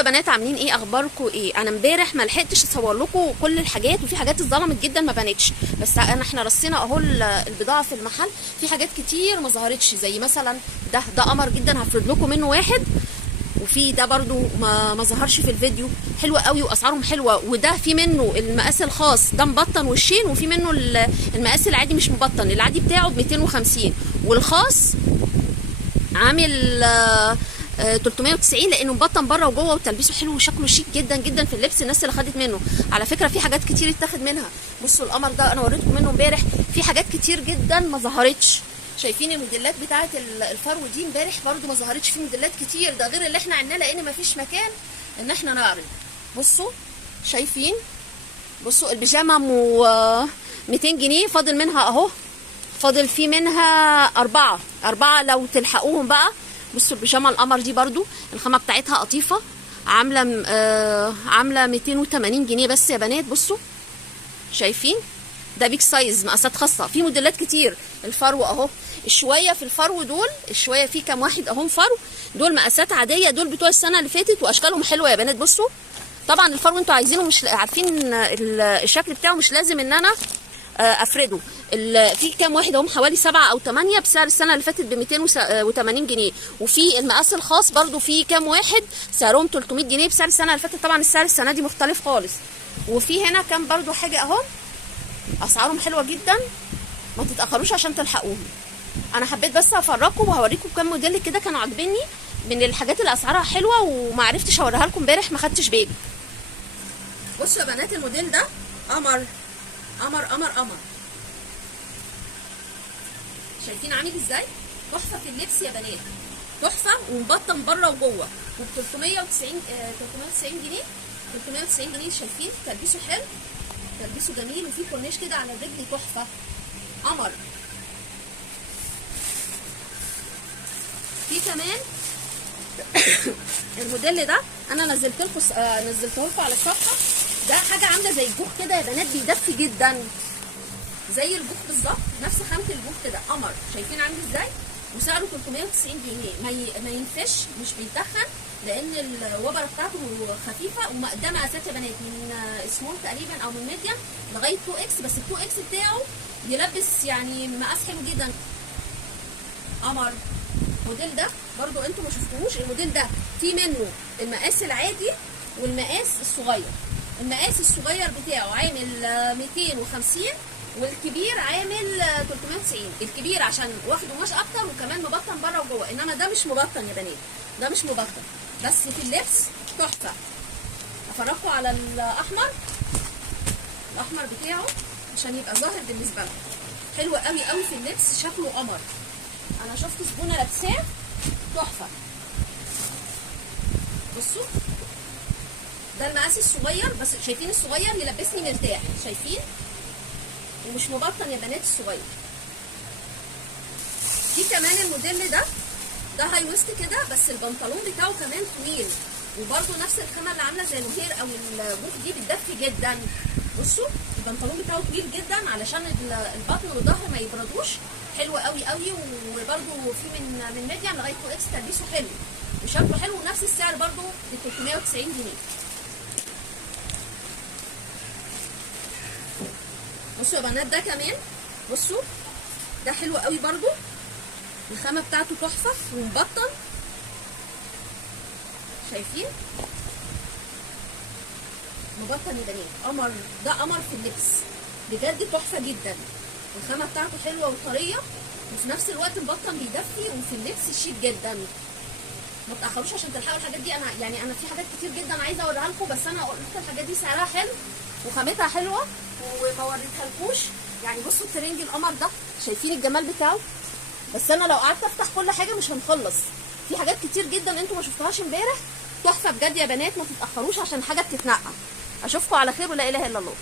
يا بنات عاملين ايه؟ اخباركم ايه؟ انا امبارح ما لحقتش اصور لكم كل الحاجات، وفي حاجات اتظلمت جدا ما بانتش، بس احنا رصينا اهو البضاعه في المحل. في حاجات كتير ما ظهرتش، زي مثلا ده قمر جدا، هفرد لكم منه واحد. وفي ده برضو ما ظهرش في الفيديو، حلو قوي واسعارهم حلوه. وده في منه المقاس الخاص، ده مبطن وشين، وفي منه المقاس العادي مش مبطن، العادي بتاعه ب 250، والخاص عامل 390 لانه مبطن بره وجوه، وتلبيسه حلو وشكله شيك جدا جدا في اللبس. الناس اللي خدت منه على فكره في حاجات كتير اتاخد منها. بصوا القمر ده انا وريتكم منه امبارح، في حاجات كتير جدا ما ظهرتش. شايفين الموديلات بتاعه الفرو دي امبارح برده ما ظهرتش، في موديلات كتير، ده غير اللي احنا عندنا لان ما فيش مكان ان احنا نعرض. بصوا شايفين، بصوا البيجامه 200 جنيه، فاضل منها اهو، فاضل في منها أربعة لو تلحقوهم بقى. بصوا البيجامه القمر دي برضو الخامه بتاعتها قطيفه، عامله 280 جنيه بس يا بنات. بصوا شايفين ده بيك سايز، مقاسات خاصه، في موديلات كتير. الفرو اهو، الشويه في الفرو دول، الشويه في كام واحد اهم فرو، دول مقاسات عاديه، دول بتوع السنه اللي فاتت واشكالهم حلوه يا بنات. بصوا طبعا الفرو انتوا عايزينه، مش عارفين الشكل بتاعه، مش لازم ان انا افرده. في كام واحد اهم، حوالي 7 أو 8 بسعر السنه اللي فاتت ب 280 جنيه. وفي المقاس الخاص برضو في كام واحد سعرهم 300 جنيه بسعر السنه اللي فاتت، طبعا السعر السنه دي مختلف خالص. وفي هنا كام برضو حاجه اهو، اسعارهم حلوه جدا، ما تتاخروش عشان تلحقوهم. انا حبيت بس افرجكم وهوريكم كام موديل كده كانوا عاجبني من الحاجات اللي اسعارها حلوه، وما عرفتش اوريها لكم امبارح، ما خدتش بالي. بصوا يا بنات الموديل ده قمر قمر قمر قمر، شايفين عامل ازاي؟ تحفه في اللبس يا بنات، تحفه ومبطن بره وجوه، وب 390 جنيه 390 جنيه. شايفين تلبيسه حلو، تلبيسه جميل، وفي كورنيش كده على الرجل، تحفه قمر. في كمان الموديل ده انا نزلته لكم على الصفحه، ده حاجه عامله زي الجوخ كده يا بنات، بيدفي جدا زي الجوخ بالظبط، نفس خامه الجوخ كده، قمر. شايفين عامل ازاي؟ وسعره 390 جنيه، ما ينفش، مش بيتخن، لان الوبره بتاعته خفيفه. وده مقاسات يا بنات من سمول تقريبا او من ميديم لغايه 2 اكس، بس ال 2 اكس بتاعه يلبس يعني مقاس حلو جدا. قمر. الموديل ده برضو انتوا ما شفتوهوش، الموديل ده في منه المقاس العادي والمقاس الصغير. المقاس الصغير بتاعه عامل 250، والكبير عامل 390. الكبير عشان واخد قماش اكتر وكمان مبطن بره وجوه، انما ده مش مبطن يا بنات، ده مش مبطن، بس في اللبس تحفه. افرجكم على الاحمر بتاعه عشان يبقى ظاهر بالنسبه لكم، حلو قوي قوي في اللبس، شكله قمر. انا شفت زبونه لابساه تحفه. بصوا ده المقاس الصغير، بس شايفين الصغير يلبسني مرتاح، شايفين، ومش مبطن يا بنات الصغير. في كمان الموديل ده هاي ويست كده، بس البنطلون بتاعه كمان طويل، وبرده نفس الخامه اللي عامله زي المهير او الجوف دي، بتدفي جدا. بصوا البنطلون بتاعه طويل جدا علشان البطن والظهر ما يبردوش، حلو قوي قوي. وبرده في من ميديم لغايه 2 اكس، تلبيسه حلو وشكله حلو، ونفس السعر برده ب 390 جنيه. بصوا يا بنات ده كمان، بصوا ده حلو قوي برضو، الخامه بتاعته تحفه ومبطن، شايفين مبطن يا بنات، قمر. ده قمر في اللبس بجد، تحفه جدا، الخامه بتاعته حلوه وطريه، وفي نفس الوقت مبطن بيدفي، وفي اللبس شيك جدا. ما تاخروش عشان تلحقوا الحاجات دي. انا في حاجات كتير جدا عايزه اوريها لكم، بس انا قلت الحاجات دي سعرها حلو وخامتها حلوه وما وريتهالكوش. يعني بصوا الترنج القمر ده، شايفين الجمال بتاعه، بس انا لو قعدت افتح كل حاجه مش هنخلص، في حاجات كتير جدا انتوا ما شفتوهاش امبارح، تحفه بجد يا بنات، ما تتاخروش عشان حاجه بتتنقى. اشوفكم على خير ولا اله الا الله.